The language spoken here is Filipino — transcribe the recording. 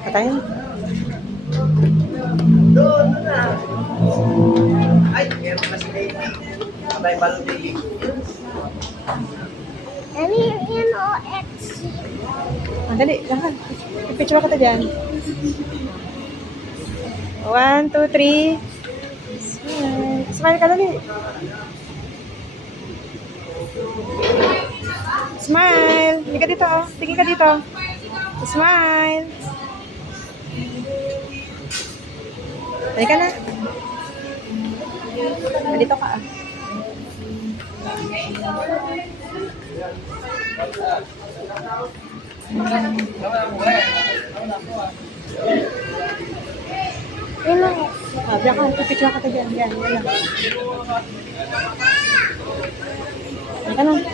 Patayin. Doon na. Ay, meron na si Baby. Abay, balong Baby. M-U-N-O-X. Dali, lakad. Picture ka dyan. 1, 2, 3. Smile. Smile ka dali. Smile. Hindi ka dito, oh. Tingin ka dito. Smile. Dali ka na. Dito ka, ah. Yun lang. Diyan ka. Picture ka dyan. Yan lang. Dali ka na.